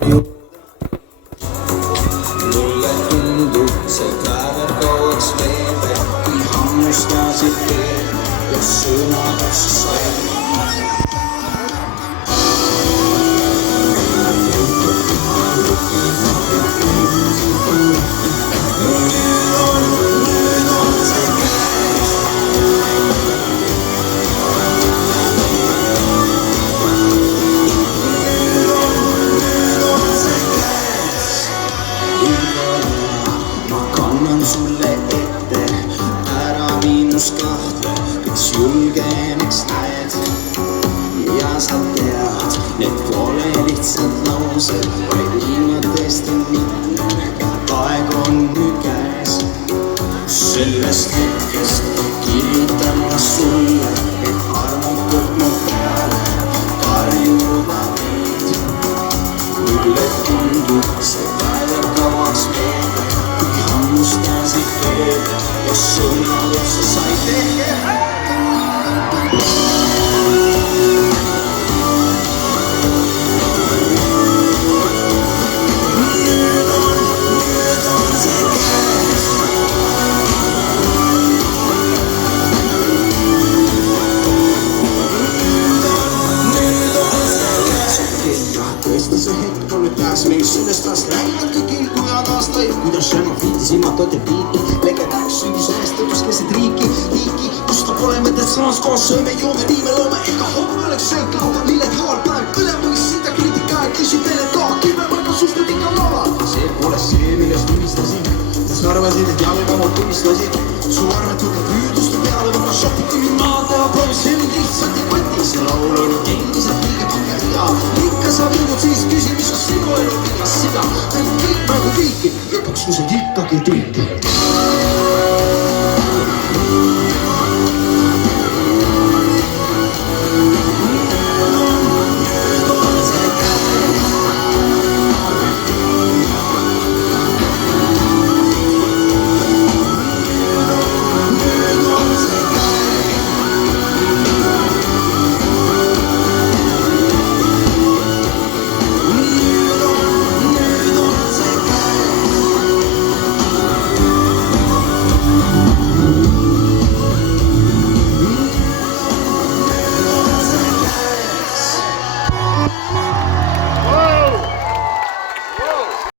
Mulle tundub see päev kauaks meelde, kui hammustasid teed ja sõnadest said. Sulle ette ära miinus kahte, kes julgeneks näed. Ja sa tead, need pole lihtsalt laused, vaid ilmad tõesti mitme. Aeg on nüüd käes. Sellest hetkest kirjutan ma sulle, et armukalt mu peale karjuda meid. Mulle tundub see päev kauaks meelde, hammustasid teed ja sõnad otsa said tehke. Nüüd on see käes. Nüüd on see käes. Ja tõesti see hetk on nüüd käes, meil sellest taas läinadki kilgu ja taas toib, kuidas jäma fiitis ilma tote piiki. Lege täks sügisest õdus keset riiki, kus ta pole mõtet samas koos sööme, joome, viime, loome. Ega homme oleks söök lauda, milled haval paneb põlevõis sinda kriitika ja küsib veel, et kive mõelda sustud ikka lava. See pole see, millest unistasin, sest arvasid, et jalga mul tunnistasid. Su arvet võtta püüduste peale, võtta šopiti mind maad ja proovis mind lihtsalt ei võti. See laul on endiselt liiga pikka ria, ikka sa viinud siis küsi, mis on sinu elu pigas siga. Kõik nagu riiki, lõpuks kui see ikka